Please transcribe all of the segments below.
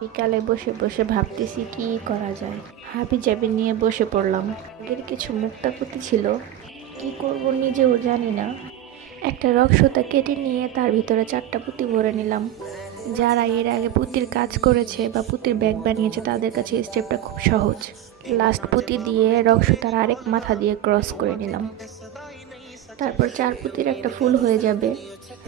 বিকালে বসে বসে ভাবতেছি কি করা যায়। হাবি জাবি নিয়ে বসে পড়লাম। আগের কিছু মুক্তা পুঁতি ছিল, কি করব নিজেও জানি না। একটা রক্সতা কেটে নিয়ে তার ভিতরে 4টা পুঁতি ভরে নিলাম। যারা এর আগে পুঁতির কাজ করেছে বা পুঁতির ব্যাগ বানিয়েছে তাদের কাছে এই স্টেপটা খুব সহজ। লাস্ট পুঁতি দিয়ে রক্সতার আরেক মাথা দিয়ে ক্রস করে নিলাম। তারপর 4 পুঁতির একটা ফুল হয়ে যাবে।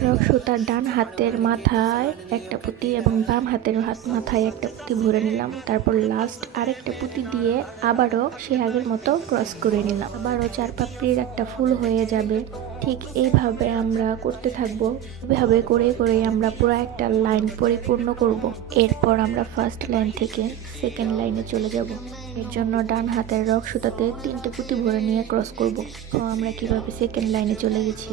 রক্সতার ডান হাতের মাথায় একটা পুঁতি এবং বাম হাতের মাথায় একটা পুঁতি ভরে নিলাম। তারপর লাস্ট আরেকটা পুঁতি দিয়ে আবারও সে আগের মতো ক্রস করে নিলাম। আবারও 4 পাপড়ির একটা ফুল হয়ে যাবে। ঠিক এইভাবে আমরা করতে থাকবো। এভাবে করে করে আমরা পুরো একটা লাইন পরিপূর্ণ করব। এরপর আমরা ফার্স্ট লাইন থেকে সেকেন্ড লাইনে চলে যাব। এর জন্য ডান হাতের রক্সতাতে 3টে পুঁতি ভরে নিয়ে ক্রস করব। তো আমরা কিভাবে সেকেন্ড লাইনে চলে গেছি।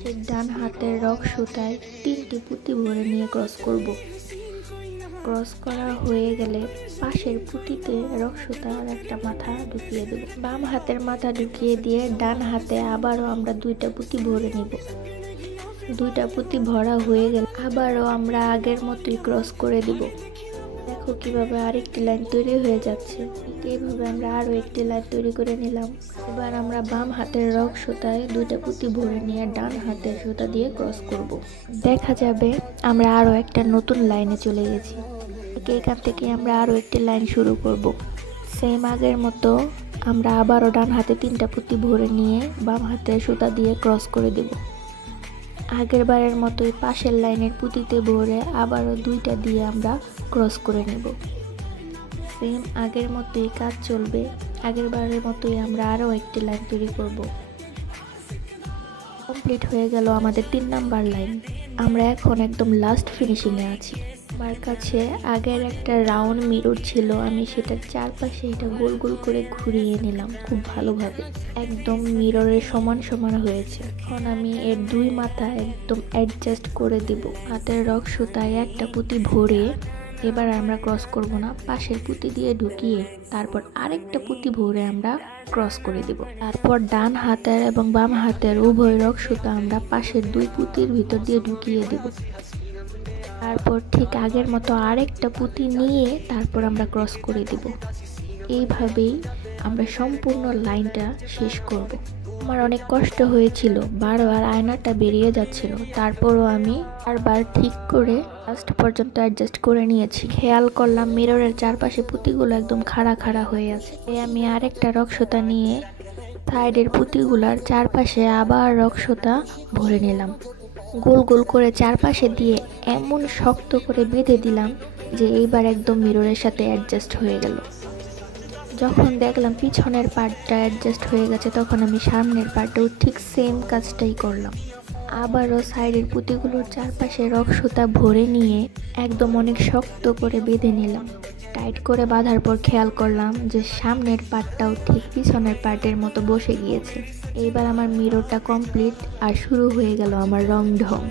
ঠিক ডান হাতের রক্সতায় 3টে পুঁতি ভরে নিয়ে ক্রস করব। ক্রস করা হয়ে গেলে পাশের পুঁতিতে রক্সতার একটা মাথা ঢুকিয়ে দেব। বাম হাতের মাথা ঢুকিয়ে দিয়ে ডান হাতে আবারও আমরা 2টা পুঁতি ভরে নিব। 2টা পুঁতি ভরা হয়ে গেলে আবারও আমরা আগের মতোই ক্রস করে দিব। দেখো কিভাবে আরেকটি লাইন তৈরি হয়ে যাচ্ছে। ঠিক এইভাবে আমরা আরও একটি লাইন তৈরি করে নিলাম। এবার আমরা বাম হাতের রক্সতায় 2টা পুঁতি ভরে নিয়ে ডান হাতের সুতা দিয়ে ক্রস করব। দেখা যাবে আমরা আরও একটা নতুন লাইনে চলে গেছি। এখান থেকে আমরা আরও একটি লাইন শুরু করব। সেম আগের মতো আমরা আবারও ডান হাতে 3টা পুঁতি ভরে নিয়ে বাম হাতে সুতা দিয়ে ক্রস করে দেব। আগের বারের মতোই পাশের লাইনের পুঁতিতে ভরে আবারও 2টা দিয়ে আমরা ক্রস করে নেব। সেম আগের মতোই কাজ চলবে। আগের বারের মতোই আমরা আরও একটি লাইন তৈরি করব। কমপ্লিট হয়ে গেল আমাদের 3 নাম্বার লাইন। আমরা এখন একদম লাস্ট ফিনিশিংয়ে আছি। আমার কাছে আগের একটা রাউন্ড মিরর ছিল, আমি সেটার চারপাশে এটা গোল গোল করে ঘুরিয়ে নিলাম খুব ভালোভাবে। একদম মিররের সমান সমান হয়েছে। এখন আমি এর 2 মাথা একদম অ্যাডজাস্ট করে দিব। হাতের রক্সতায় একটা পুঁতি ভরে এবার আমরা ক্রস করব না, পাশের পুঁতি দিয়ে ঢুকিয়ে তারপর আরেকটা পুঁতি ভরে আমরা ক্রস করে দিব। তারপর ডান হাতের এবং বাম হাতের উভয় রক্সতা আমরা পাশের 2 পুঁতির ভিতর দিয়ে ঢুকিয়ে দিব। তারপর ঠিক আগের মতো আরেকটা পুঁতি নিয়ে তারপর আমরা ক্রস করে দিব। এইভাবেই আমরা সম্পূর্ণ লাইনটা শেষ করব। আমার অনেক কষ্ট হয়েছিল, বারবার আয়নাটা বেরিয়ে যাচ্ছিল, তারপরও আমি বারবার ঠিক করে লাস্ট পর্যন্ত অ্যাডজাস্ট করে নিয়েছি। খেয়াল করলাম মিররের চারপাশে পুঁতিগুলো একদম খাড়া খাড়া হয়ে আছে। আমি আরেকটা রক্সতা নিয়ে সাইডের পুঁতিগুলার চারপাশে আবার রক্সতা ভরে নিলাম। গোল গোল করে চারপাশে দিয়ে এমন শক্ত করে বেঁধে দিলাম যে এইবার একদম মিররের সাথে অ্যাডজাস্ট হয়ে গেল। যখন দেখলাম পিছনের পার্টটা অ্যাডজাস্ট হয়ে গেছে তখন আমি সামনের পার্টেও ঠিক সেম কাজটাই করলাম। আবারও সাইডের পুঁতিগুলোর চারপাশে রক্সতা ভরে নিয়ে একদম অনেক শক্ত করে বেঁধে নিলাম। টাইট করে বাঁধার পর খেয়াল করলাম যে সামনের পার্টটাও ঠিক পিছনের পার্টের মতো বসে গিয়েছে। এইবার আমার মিররটা কমপ্লিট আর শুরু হয়ে গেল আমার রং ঢং।